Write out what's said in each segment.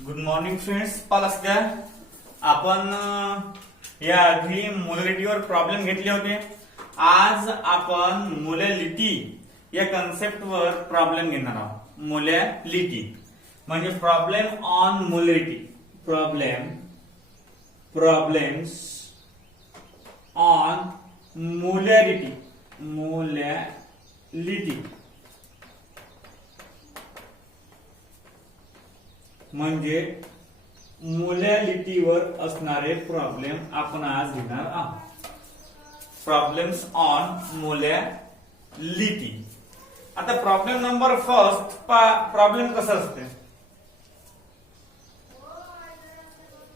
Good morning friends. पाल असल्या आपण या आधी मोलॅरिटीवर प्रॉब्लेम घेतले होते. आज आपण मोलॅलिटी या कन्सेप्टवर प्रॉब्लेम घेणार आहोत. मोलॅलिटी म्हणजे problem on molarity. Problems on molarity. म्हणजे मोलॅलिटीवर असणारे प्रॉब्लेम आपण आज घेणार आहोत. Problems on molality. आता प्रॉब्लेम नंबर फर्स्ट. प्रॉब्लेम कसं असते?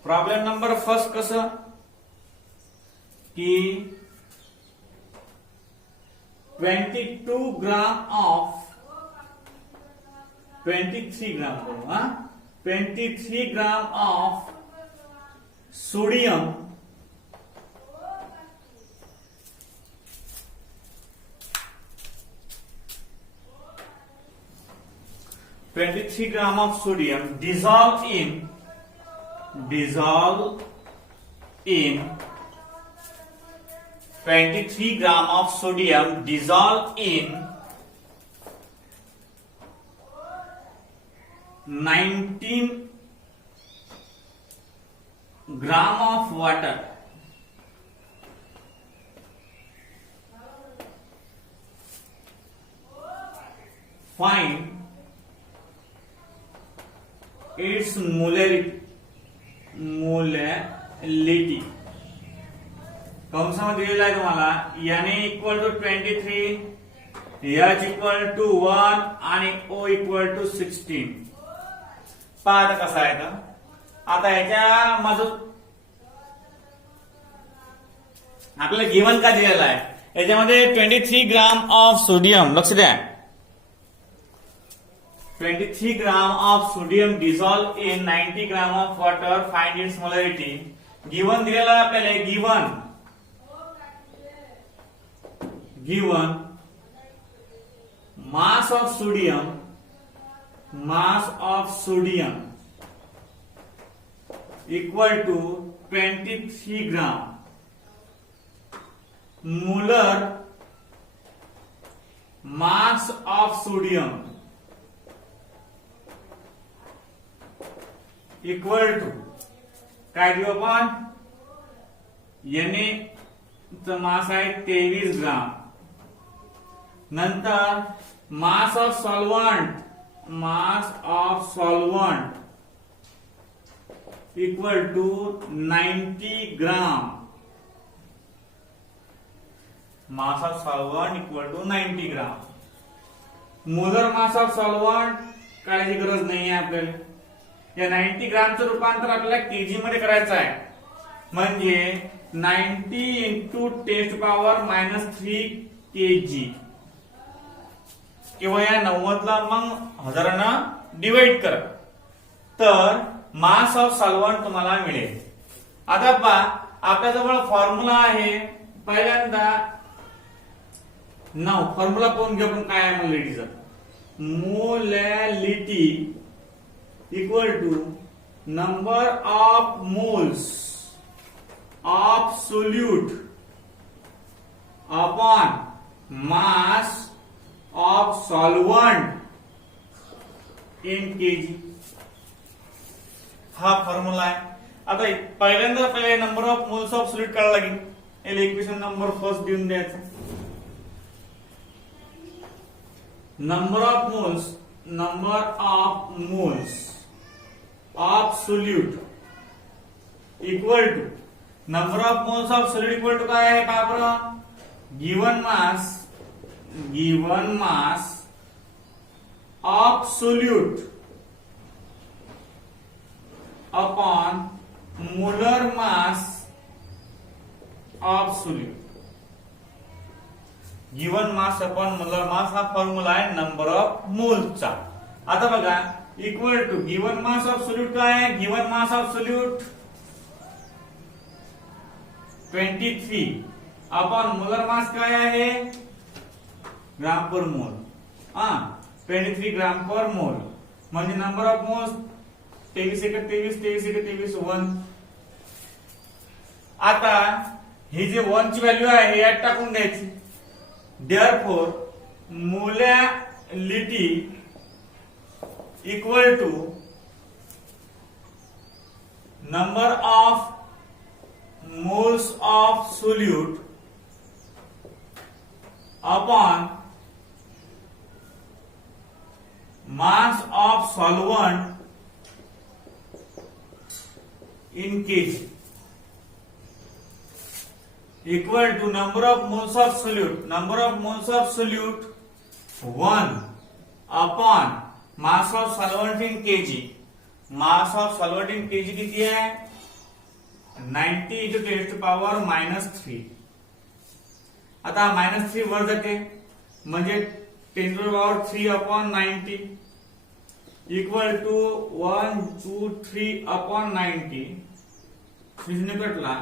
प्रॉब्लेम नंबर फर्स्ट कसं की 22 ग्राम ऑफ 23 ग्राम करू 23 ग्राम of sodium dissolve in 23 gram of sodium dissolve in 19 gram of water. Find its molarity. कंसामध्ये दिलेला आहे तुम्हाला याने equal to 23, H equal to 1 आणि O इक्वल टू 16. पहा आता कसा आहे का. आता याच्या माझं आपल्याला गिवन का दिलेला आहे याच्यामध्ये 23 ग्राम ऑफ सोडियम. लक्ष द्या. 23 gram of sodium dissolve in 90 gram of water. Find its molarity. Given दिलेला आहे आपल्याला. Given mass of sodium equal to 23 gram. Molar mass of sodium equal to काय देऊ आपण. याने मास आहे 23 ग्राम. नंतर mass of solvent equal to 90 gram. Mass of solvent equal to 90 gram. Molar mass of solvent काढायची गरज नाही आहे आपल्याला. या 90 ग्रामचं रूपांतर आपल्याला केजी मध्ये करायचं आहे. म्हणजे 90 इंटू 10⁻³ kg किंवा या 90 ला मग हजारानं डिवाइड करा तर मास ऑफ सॉल्व्हंट तुम्हाला मिळेल. आता पहा आपल्याजवळ फॉर्म्युला आहे. पहिल्यांदा फॉर्म्युला पाहून घेऊ आपण काय आहे मोलॅरिटीचा. Molality equal to number of moles of solute upon mass of solvent in KG. हा फॉर्म्युला आहे. आता पहिल्यांदा आपल्याला नंबर ऑफ मोल्स ऑफ सोल्यूट काढायला लागेल. याला इक्वेशन नंबर फर्स्ट देऊन द्यायचा. Number of moles of solute equal to number of moles of solute equal to काय आहे पहा बरं. Given mass of solute upon molar mass of solute. Given mass upon molar मास हा फॉर्म्युला आहे number of मोल्सचा. आता बघा equal to given mass of solute काय आहे. Given mass of solute 23 upon molar mass काय आहे ग्राम पर मोल. 23 ग्राम पर मोल म्हणजे नंबर ऑफ मोल्स 23 एक 23, 23 एक 23 1. आता ही जे 1 ची व्हॅल्यू आहे हे यात टाकून द्यायची. Therefore molality equal to number of moles of solute upon mass of solvent in kg equal to number of moles of solute 1 upon mass of solvent in kg. Mass of solvent in KG किती आहे 90 × 10⁻³ आता -3 वर जाते म्हणजे 10⁻³ equal to 123/90 शून्य कटला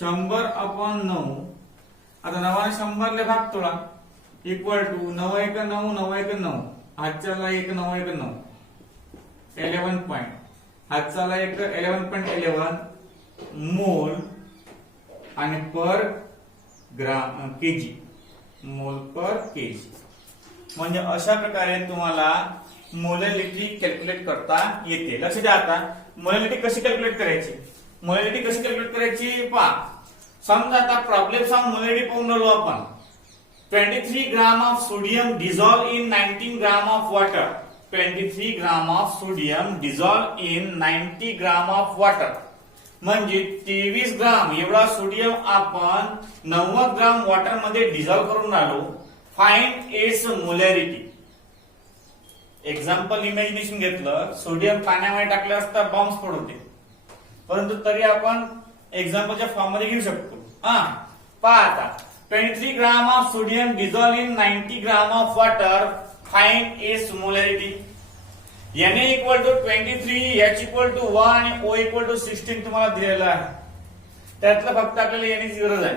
100/9 आता 9 ने 100 ले भाग तोडा इक्वल टू 9 × 9 9 × 9 हातच्याला 1 9 × 9 11 पॉइंट हातचाला एक 11.11 मोल आणि पर ग्राम केजी मोल पर केजी. म्हणजे अशा प्रकारे तुम्हाला मोलॅलिटी कॅल्क्युलेट करता येते. लक्ष द्या. आता मोलॅलिटी कशी कॅल्क्युलेट करायची पहा. समजा आता प्रॉब्लेम ऑफ मोलॅलिटी पाहून राहिलो आपण. 23 gram of sodium dissolve in 19 gram of water. 23 gram of sodium dissolve in 90 gram of water म्हणजे 23 ग्राम एवढा सोडियम आपण 90 ग्राम वॉटर मध्ये डिझॉल्व करून राहिलो. Find its molarity. Example imagination घेतलं सोडियम पाण्यामध्ये टाकलं असता बॉम्ब स्फोट परंतु तरी आपण एक्झाम्पलच्या फॉर्म मध्ये घेऊ शकतो. पहा आता 23 gram of sodium dissolve in 90 gram of water. Find its molarity. Na equal to 23 H equal to 1 आणि O इक्वल टू 16 तुम्हाला दिलेलं आहे. त्यातलं फक्त आपल्याला येण्याची गरज आहे.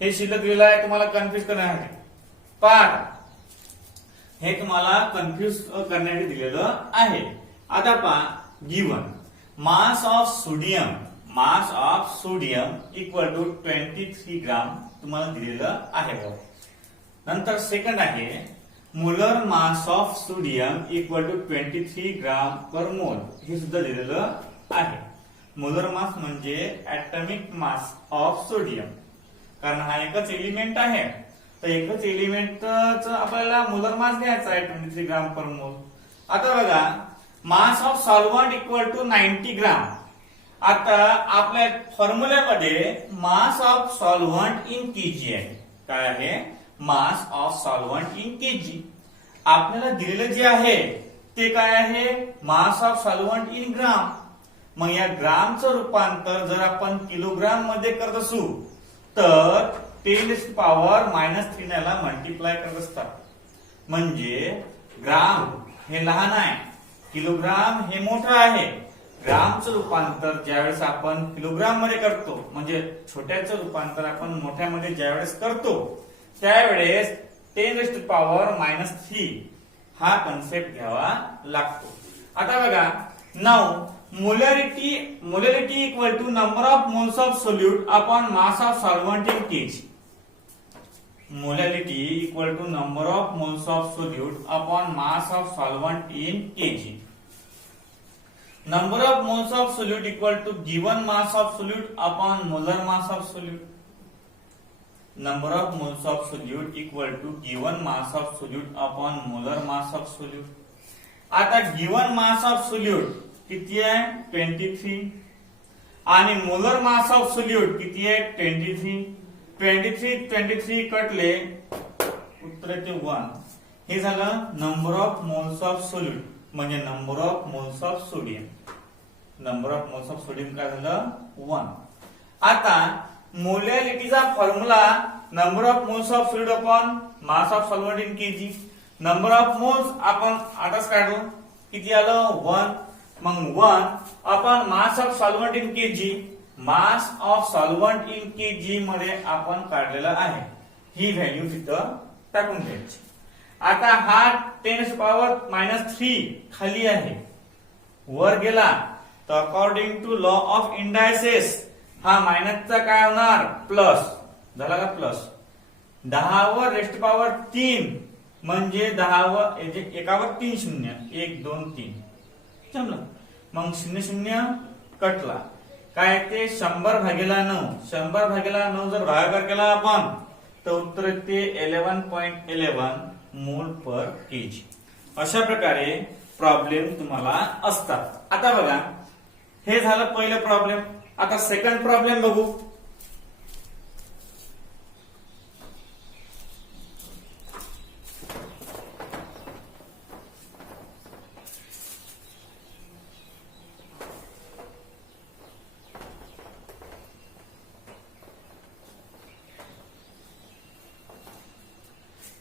हे शिल्लक दिलेलं आहे तुम्हाला कन्फ्युज करण्यासाठी. पहा हे तुम्हाला कन्फ्युज करण्यासाठी दिलेलं आहे. आता पहा given mass of sodium equal to 23 gram तुम्हाला दिलेलं आहे. नंतर सेकंड आहे molar mass of sodium equal to 23 gram per mole. हे सुद्धा दिलेलं आहे. मोलर मास म्हणजे ऍटॉमिक मास ऑफ सोडियम. कारण हा एकच एलिमेंट आहे तर एकच एलिमेंटच आपल्याला मोलर मास घ्यायचा आहे 23 ग्राम पर मोल. आता बघा mass of solvent equal to 90 gram. आता आपल्या फॉर्म्युल्यामध्ये mass of solvent in KG आहे. काय आहे mass of solvent in KG. आपल्याला दिलेलं जे आहे ते काय आहे mass of solvent in gram. मग या ग्रामचं रूपांतर जर आपण किलोग्राम मध्ये करत असू तर 10⁻³ ला मल्टिप्लाय करत असतात. म्हणजे ग्राम हे लहान आहे किलोग्राम हे मोठं आहे. ग्रामचं रूपांतर ज्यावेळेस आपण किलोग्राम मध्ये करतो म्हणजे छोट्याचं रूपांतर आपण मोठ्यामध्ये ज्यावेळेस करतो त्यावेळेस 10⁻³ हा कन्सेप्ट घ्यावा लागतो. आता बघा now molarity equal to number of moles of solute upon mass of solvent in kg. Molarity equal to number of moles of solute upon mass of solvent in KG. Number of moles of solute equal to given mass of solute upon molar mass of solute. Number of moles of solute equal to given mass of solute upon molar mass of solute. आता given mass of solute किती आहे 23 आणि molar mass of solute किती आहे 23 कटले उत्तर येते 1. हे झालं number of moles of solute म्हणजे number of moles of sodium. Number of moles of sodium काय झालं 1. आता मोलॅलिटीचा formula number of moles of solute upon mass of solvent in KG. Number of moles आपण आताच काढू किती आलं 1. मग 1 upon mass of solvent in KG. Mass of solvent in KG मध्ये आपण काढलेला आहे. ही व्हॅल्यू तिथं टाकून द्यायची. आता हा 10⁻³ खाली आहे वर गेला तर according to law of indices हा मायनसचा काय होणार प्लस झाला का प्लस 10 वर रेस्ट पॉवर 3 म्हणजे 10 वर एकावर 3 शून्य 1 2 3 जमलं मग 0 0 कटला काय ते 100 भागीला 9 100 भागीला 9 जर भागाकार केला आपण तर उत्तर येते 11.11 मोल पर केजी अशा प्रकारे प्रॉब्लेम तुम्हाला असतात आता बघा हे झालं पहिलं प्रॉब्लेम आता सेकंड प्रॉब्लेम बघू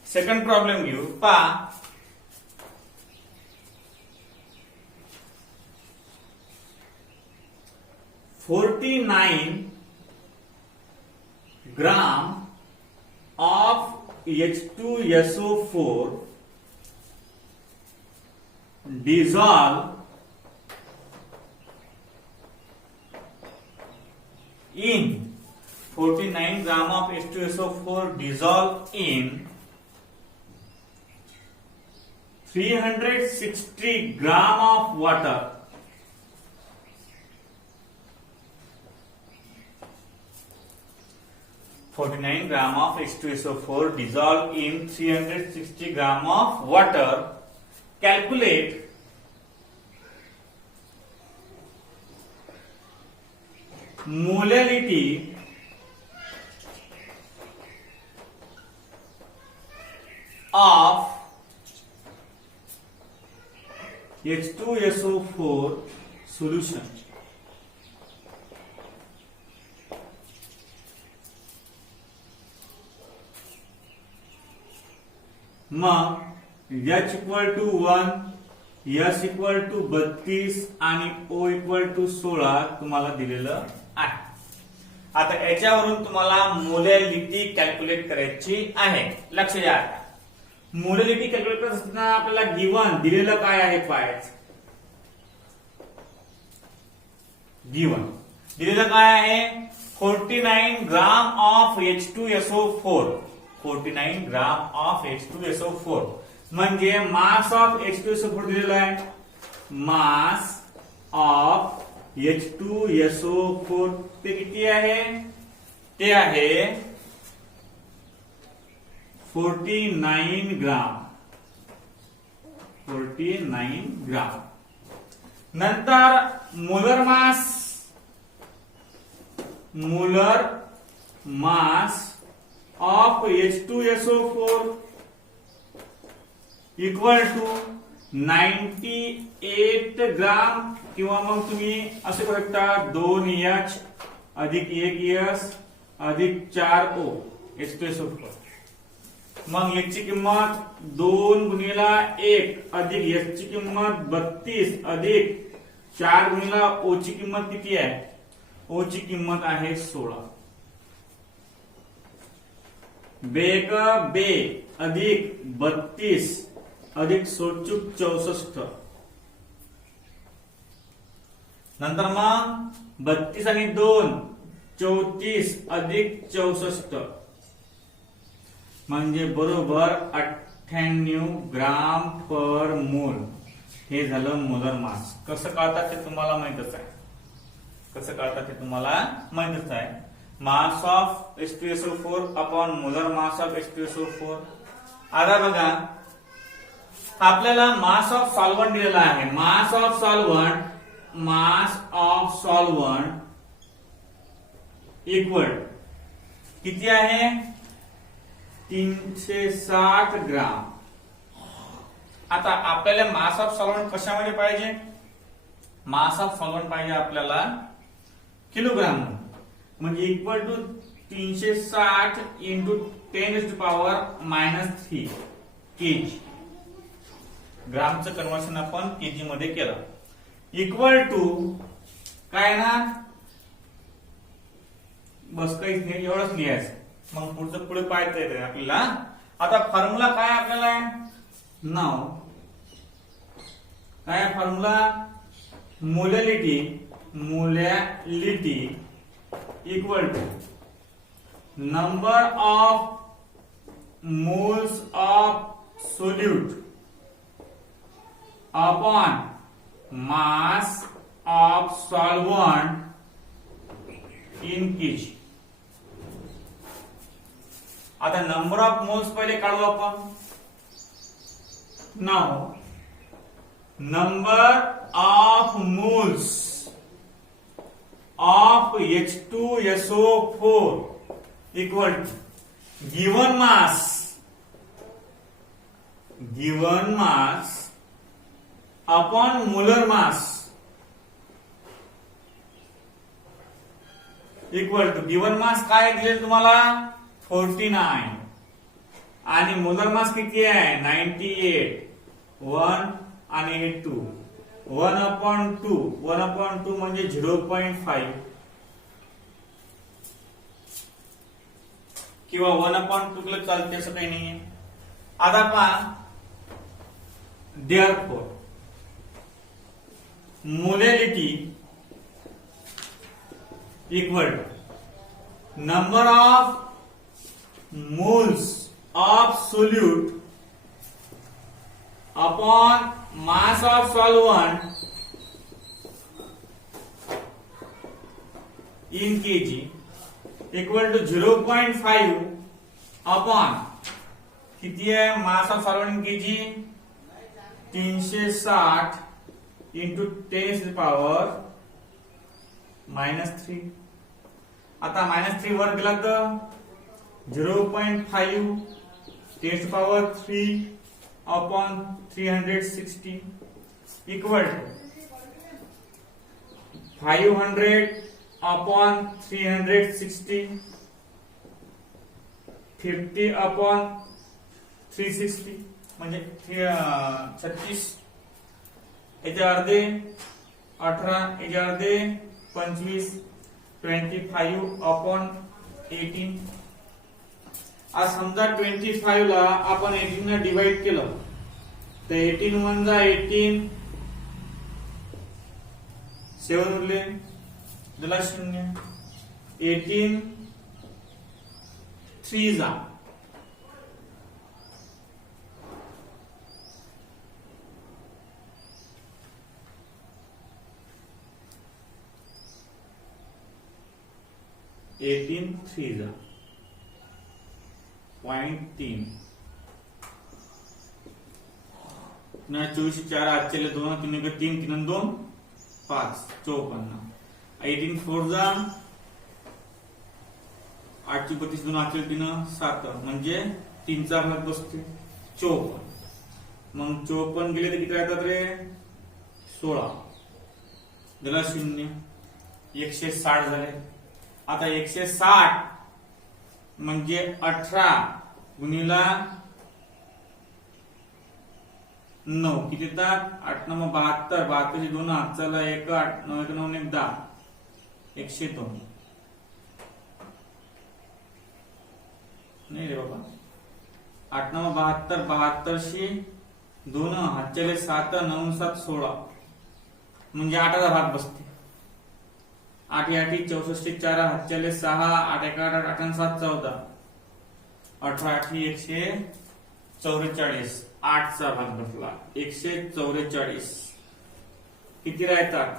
सेकंड प्रॉब्लेम घेऊ पा 49 gram of H2SO4 dissolve in 49 gram of H2SO4 dissolve in 360 gram of water. (49 gram of H2SO4 dissolved in 360 gram of water). Calculate molality of H2SO4 solution. मग H equal to 1 S equal to 32 आणि O equal to 16 तुम्हाला दिलेलं आहे आता याच्यावरून तुम्हाला molality calculate करायची आहे लक्ष द्या मोलॅलिटी कॅल्क्युलेट करत असताना आपल्याला गिवन दिलेलं काय आहे पाहायचं गिवन दिलेलं काय आहे 49 gram of H2SO4 49 gram of H2SO4 म्हणजे मास ऑफ H2SO4 दिलेला आहे मास ऑफ H2SO4 ते किती आहे ते आहे 49 ग्राम 49 ग्राम नंतर molar mass of H2SO4 equal to 98 gram किंवा मग तुम्ही असे करू शकता 2H अधिक 1S अधिक 4O H2SO4 मग H ची किंमत 2 गुणिला 1 अधिक H ची किंमत 32 अधिक 4 गुणिला O ची किंमत किती आहे O ची किंमत आहे 16 बेक बे अधिक 32 अधिक 64 नंतर मग 32 आणि 2 34 अधिक 64 म्हणजे बरोबर 98 ग्राम पर मोल हे झालं मोलर मास कसं काढतात ते तुम्हाला माहितच आहे कसं काढतात ते तुम्हाला माहितच आहे mass of H2SO4 upon molar mass of H2SO4 आता बघा आपल्याला मास ऑफ सॉल्व्हंट दिलेला आहे मास ऑफ सॉल्व्हंट इक्वल किती आहे 360 ग्राम आता आपल्याला मास ऑफ सॉल्व्हंट कशामध्ये पाहिजे मास ऑफ सॉल्व्हंट पाहिजे आपल्याला किलोग्राम म्हणजे इक्वल टू 360 इंटू 10⁻³ केजी ग्रामचं कन्वर्शन आपण केजी मध्ये केलं इक्वल टू काय ना बस काहीच नाही एवढंच लिहायचं मग पुढचं पुढे पाहायचं येते आपल्याला आता फॉर्म्युला काय आपल्याला नाव काय formula molality equal to number of moles of solute upon mass of solvent in KG. आता नंबर ऑफ मोल्स पहिले काढू आपण. नाव number of moles of H2SO4 equal to given mass upon molar mass equal to given mass काय दिले तुम्हाला 49 आणि molar mass किती आहे 98. 1 आणि 2 1/2 म्हणजे 0.5 किंवा 1/2 केलं चालते असं काही नाहीये. आता पहा therefore molality equal to number of moles of solute upon mass of solvent in kg equal to 0.5 upon किती आहे mass of solvent in kg 360 into 10 to the power -3. आता -3 वर गेला तर 0.5 10 to power 3 upon 360 equal to 500 upon 360 50 upon 360 म्हणजे 36 याच्या अर्धे 18 याच्या अर्धे 25 25 upon 18. आज समजा 25 ला आपण 18 ने डिवाइड केलं तर 18 1 जा 18 7 उरले दिला 0 18 3 जा 18 3 जा 0.3 ना 24 4 आजचे 2 3 3 3 2 5 54 18 4 जा 8 32 2 आजचे 3 7 म्हणजे 3 चा भाग बसते 54. मग 54 गेले तर किती राहतात रे 16 दिला 0 160 झाले. आता 160 म्हणजे 18 गुणिला 9 किती येतात 8 9 72 72 2 चला 1 8 9 1 9 1 10 102 नाही रे बाबा 8 9 72 72 शी 2 हातच्याले 7 9 7 16 म्हणजे 8 चा भाग बसते. 8 8 64 4 हातच्याले 6 8 1 8 8 7 14 18 8 144 8 चा भाग बसला 144. किती राहतात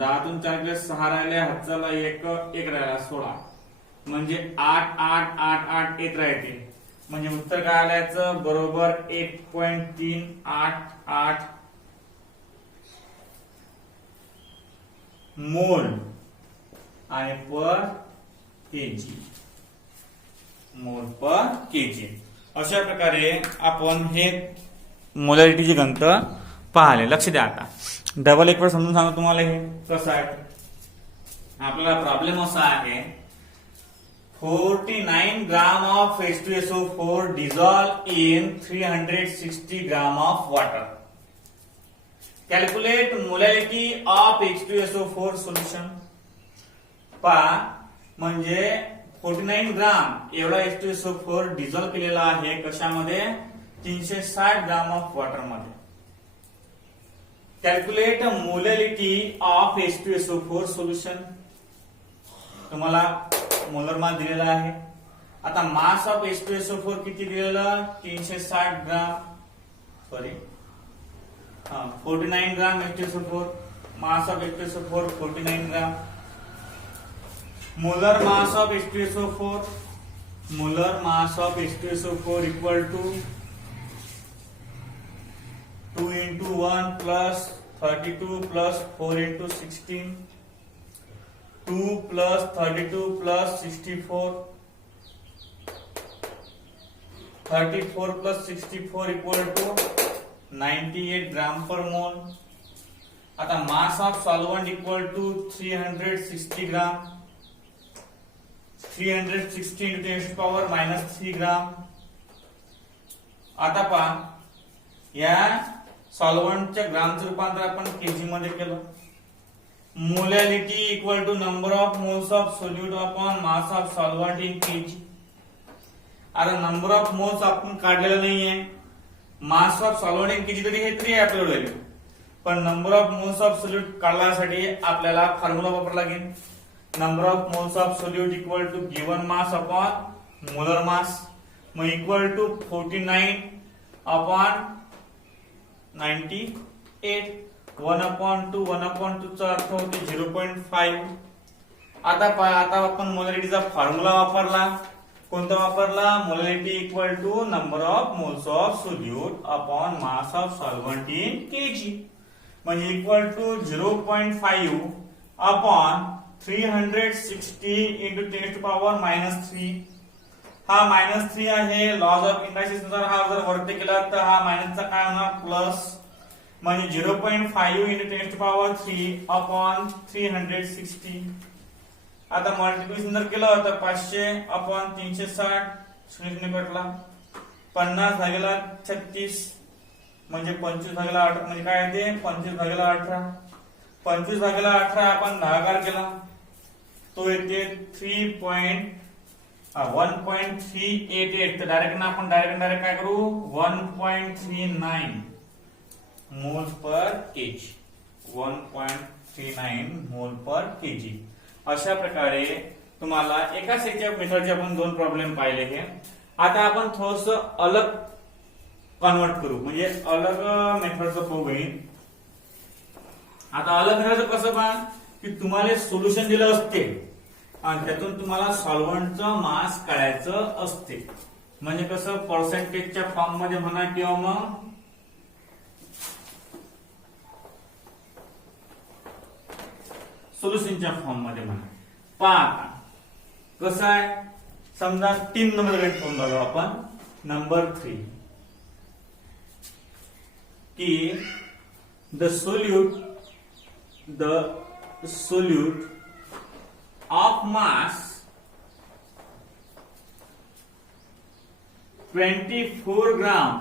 10 तून 4 गेले 6 राहिले हातचाला 1 1 राहिला 16 म्हणजे 8 8 8 8 1 राहते म्हणजे उत्तर काय आल्याचं बरोबर 1.388 मोल आणि पर केजी मोल पर केजी. अशा प्रकारे आपण हे मोलॅरिटीचे गणित पाहिले. लक्ष द्या. आता डबल एक वेळ समजून सांगतो तुम्हाला हे कसं आहे. आपला प्रॉब्लेम असा आहे 49 gram of H2SO4 dissolved in 360 gram of water. Calculate molarity of H2SO4 solution. पहा म्हणजे 49 ग्राम एवढा H2SO4 डिझॉल्व केलेला आहे कशामध्ये 360 ग्राम ऑफ वॉटर मध्ये. Calculate molarity of H2SO4 solution. तुम्हाला मोलर मास दिलेला आहे. आता मास ऑफ H2SO4 किती दिलेलं 360 gram, sorry 49 gram H2SO4. Mass of H2SO4 49 gram. Molar mass of H2SO4, molar mass of H2SO4 equal to 2 into 1 plus 32 plus 4 into 16, 2 plus 32 plus 64, 34 plus 64 equal to 98 gram per mole. आता mass of solvent equal to 360 gram, 360 into 10 to power minus 3 gram. आता पहा या सॉल्व्हंटच्या ग्रामचं रूपांतर आपण KG मध्ये केलं. Molarity equal to number of moles of solute upon mass of solvent in KG. आता number of moles आपण काढलेलं नाहीये. Mass of solvent in kg तरी हे तरी आपल्याला व्हॅल्यू, पण number of moles of solute काढण्यासाठी आपल्याला फॉर्म्युला वापरावा लागेल. Number of moles of solute equal to given mass upon molar mass, मग इक्वल टू 49 अपॉन 98. 1/2 1/2 चा अर्थ होते 0.5. आता आपण मोलॅरिटीचा फॉर्म्युला वापरला. कोणता वापरला? Molarity equal to number of moles of solute upon mass of solvent in KG, म्हणजे equal to 0.5 upon 360 into 10 to power -3. हा -3 आहे. लॉज ऑफ इंडायसिस नुसार हा जर वरती केला तर हा मायनसचा काय होणार प्लस, म्हणजे 0.5 इंटू 10 टू पॉवर 3 अपॉन 360. आता मल्टिप्लिकेशन जर केलं तर 500 अपॉन 360, 0 कटला. 50 भागिले 36 म्हणजे 25 भागिले 18, म्हणजे काय येते 25 भागिले 18. 25 भागिले 18 आपण भागाकार केला तो येते 1.388. तर डायरेक्ट काय करू 1.39 मोल पर केजी, 1.39 मोल पर केजी. अशा प्रकारे तुम्हाला एकाच मेथडचे आपण 2 प्रॉब्लेम पाहिले हे. आता आपण थोडस अलग कन्वर्ट करू, म्हणजे अलग मेथडचं बघून. आता अलग मेथडचं कसं पहा की तुम्हाला सोल्युशन दिलं असते आणि त्यातून तुम्हाला सॉल्व्हंटचं मास काढायचं असते. म्हणजे कसं पर्सेंटेजच्या फॉर्म मध्ये म्हणा किंवा मग सोल्युशनच्या फॉर्म मध्ये म्हणा. पहा कसं आहे, समजा 3 नंबर रेट करून बघू आपण. नंबर 3 की the solute of mass 24 gram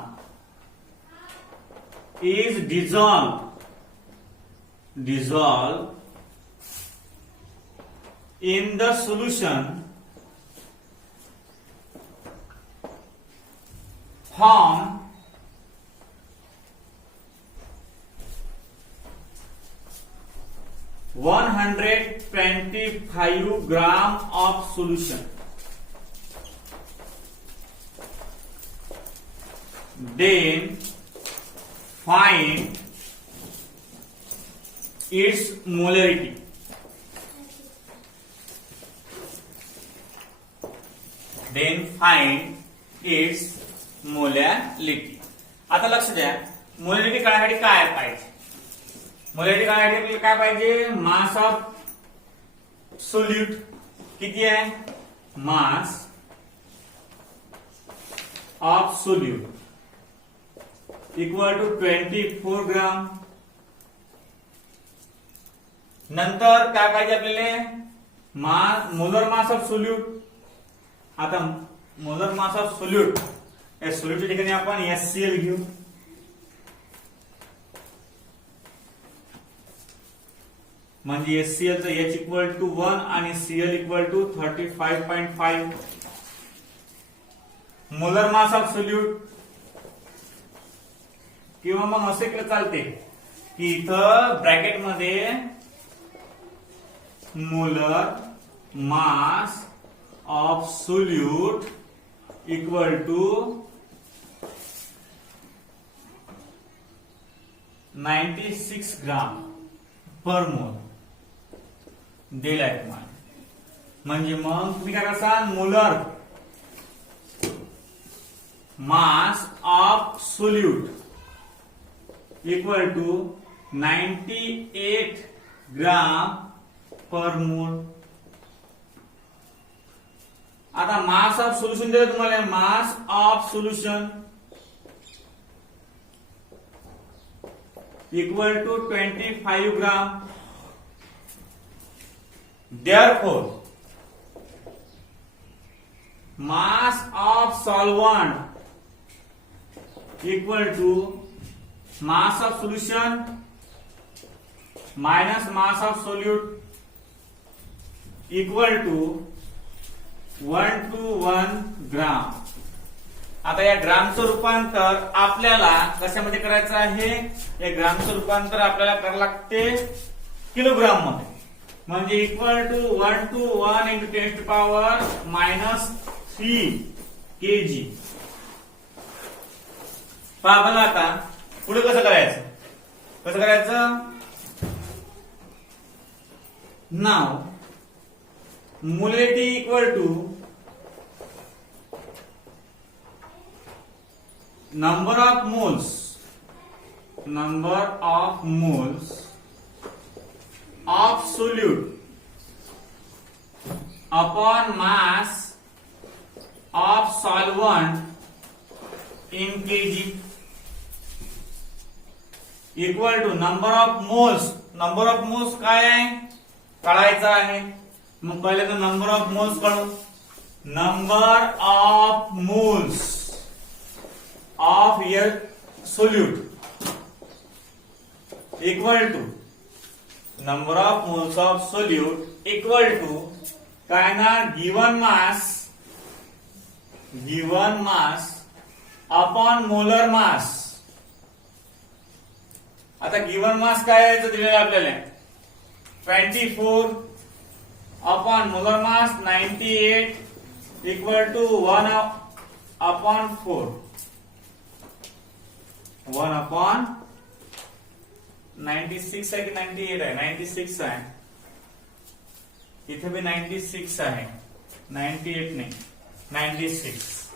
is dissolved in the solution from 125 gram of solution. Then find its molarity. आता लक्ष द्या, मोलॅरिटी काढण्यासाठी काय पाहिजे? मोलॅरिटी काढण्यासाठी आपल्याला काय पाहिजे? मास ऑफ सोल्यूट किती आहे? Mass of solute equal to 24 gram. नंतर काय पाहिजे आपल्याला? Molar mass of solute. आता मोलर मास ऑफ सोल्यूट या सोल्यूटच्या ठिकाणी आपण HCl घेऊ. म्हणजे HCl चा H इक्वल टू 1 आणि Cl equal to 35.5. Molar mass of solute किंवा मग असे केलं चालते की इथं ब्रॅकेटमध्ये molar mass of solute equal to 96 gram per mole दिलाय तुम्हाला. म्हणजे मग तुम्ही काय करता, molar mass of solute equal to 98 gram per mole. आता मास ऑफ सोल्युशन दिलं तुम्हाला, mass of solution equal to 25 gram. Therefore, mass of solvent equal to mass of solution minus mass of solute equal to 1 to 1 gram. आता या ग्रामचं रूपांतर आपल्याला कशामध्ये करायचं आहे, या ग्रामचं रूपांतर आपल्याला करावं लागते किलोग्राम मध्ये. म्हणजे equal to 1 to 1 into 10 to power -3 kg. पहा बघा आता पुढे कसं करायचं, नाव molarity equal to number of moles of solute upon mass of solvent in kg equal to number of moles काय आहे काढायचं आहे. मग पहिले तर नंबर ऑफ मोल्स काढू. Number of moles of your solute equal to number of moles of solute equal to काय ना given mass upon molar mass. आता given mass काय आहे दिलेलं आपल्याला 24 upon molar mass 98 equal to 1 upon 4. 1 upon 96 आहे की 98 आहे, 96 आहे. इथे भी 96 आहे, 98 नाही 96.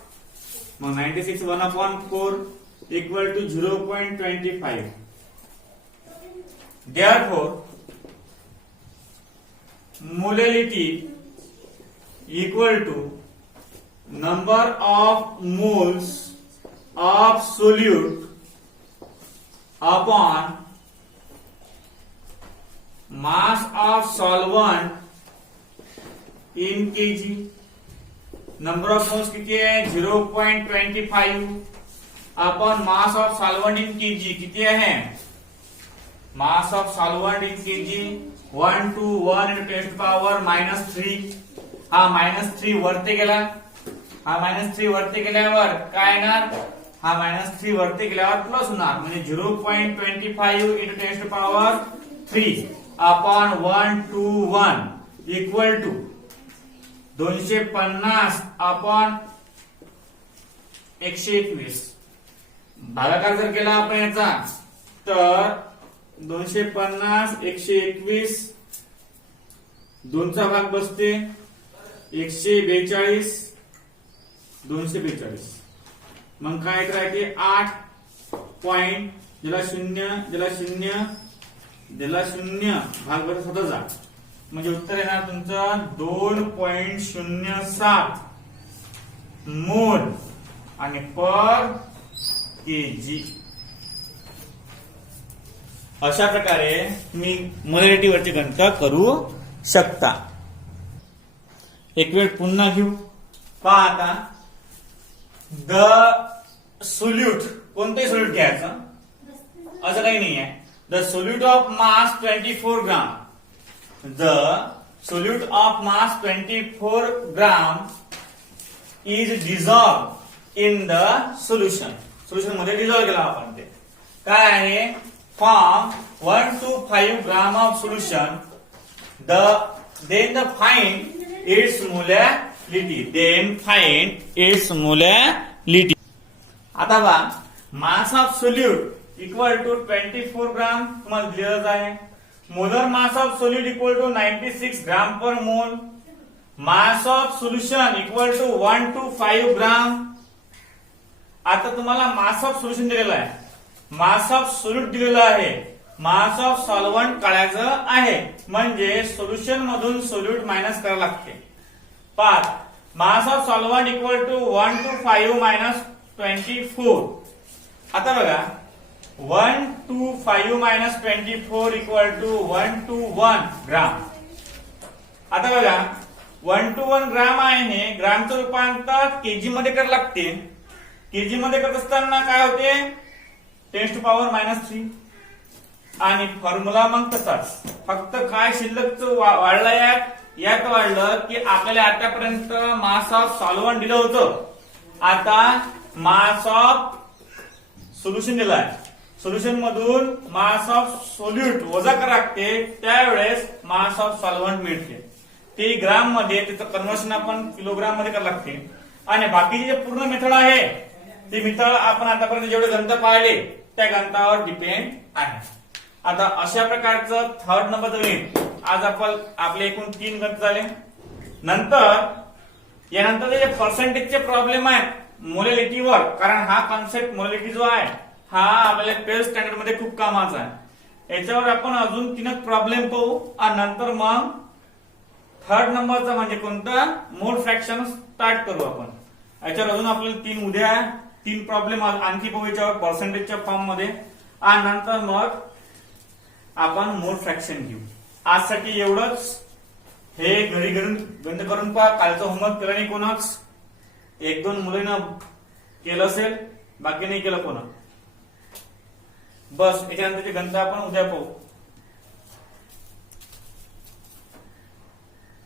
मग 96 1 upon 4 equal to 0.25. Therefore, molality equal to number of moles of solute upon mass of solvent in kg. Number of moles किती आहे 0.25 upon mass of solvent in KG किती आहे, mass of solvent in KG 1 to 1 into 10 to power -3. हा -3 वरती गेला, हा -3 वरती गेल्यावर काय येणार, हा -3 वरती गेल्यावर प्लस होणार. म्हणजे 0.25 into 10 to power 3 upon 1 to 1 equal to 250 upon 121. भागाकार जर केला आपण याचा तर 250 121 दोनचा भाग बसते 142 242. मग काय राहते 8 पॉइंट ज्याला शून्य भाग बरं स्वतः जा. म्हणजे उत्तर येणार तुमचं 2.07 मोल आणि पर केजी. अशा प्रकारे तुम्ही मोलॅरिटी वरची गणना करू शकता. एक वेळ पुन्हा घेऊ. पहा आता द सोल्यूट, कोणतंही सोल्यूट घ्यायचं असं काही नाही आहे. The solute of mass 24 gram, the solute of mass 24 gram is dissolve in the solution. Solution मध्ये डिझॉल्व केला आपण. ते काय आहे form 1 to 5 gram of solution, then find its molality. Then find its molality. आता बा mass of solute equal to 24 gram तुम्हाला दिलेलंच आहे. Molar mass of solute equal to 96 gram per mole. Mass of solution equal to 1 to 5 gram. आता तुम्हाला mass of solution दिलेलं आहे, mass of solute दिलेलं आहे, मास ऑफ सॉल्व्हंट काढायचं आहे, म्हणजे सोल्युशन मधून सोल्यूट मायनस करावं लागते. 5 mass of solvent equal to 1 to 5 minus 24. आता बघा 1 to 5 minus 24 equal to 1 to 1 gram. आता बघा 1 to 1 ग्राम आहे, ग्रामचं रूपांतर केजी मध्ये करावं लागते. केजी मध्ये करत असताना काय होते 10 to power -3 आणि फॉर्म्युला मग तसाच, फक्त काय शिल्लक वाढलं यात वाढलं की आपल्याला आतापर्यंत मास ऑफ सॉल्व्हंट दिलं होतं, आता मास ऑफ सोल्युशन दिला आहे. सोल्युशन मधून मास ऑफ सोल्यूट वजा करावं लागते, त्यावेळेस मास ऑफ सॉल्व्हंट मिळते. ते ग्राम मध्ये त्याचं कन्व्हर्शन आपण किलोग्राम मध्ये करावं लागते. आणि बाकीचे जे पूर्ण मेथड आहे ते मेथड आपण आतापर्यंत जेवढे गणित पाहिले त्या गणितावर डिपेंड आहे. आता अशा प्रकारचं थर्ड नंबर गणित आज आपण आपले एकूण 3 गणित झाले. नंतर यानंतर जे पर्सेंटेजचे प्रॉब्लेम आहेत मोलॅलिटीवर, कारण हा कॉन्सेप्ट मोलॅलिटी जो आहे हा आपल्याला 12th स्टँडर्ड मध्ये खूप कामाचा आहे. याच्यावर आपण अजून 3 प्रॉब्लेम पाहू आणि नंतर मग थर्ड नंबरचा म्हणजे कोणता मोल फ्रॅक्शन स्टार्ट करू आपण. याच्यावर अजून आपल्याला 3 उद्या 3 प्रॉब्लेम आणखी पाहू याच्यावर पर्सेंटेजच्या फॉर्म मध्ये आणि नंतर मग आपण मोल फ्रॅक्शन घेऊ. आजसाठी एवढंच. हे घरी घरून बंद करून पहा. कालचं होमवर्क केलं नाही कोणाच, 1-2 मुलींना केलं असेल, बाकी नाही केलं कोणा. बस याच्यानंतरचे गणित आपण उद्या पाहू.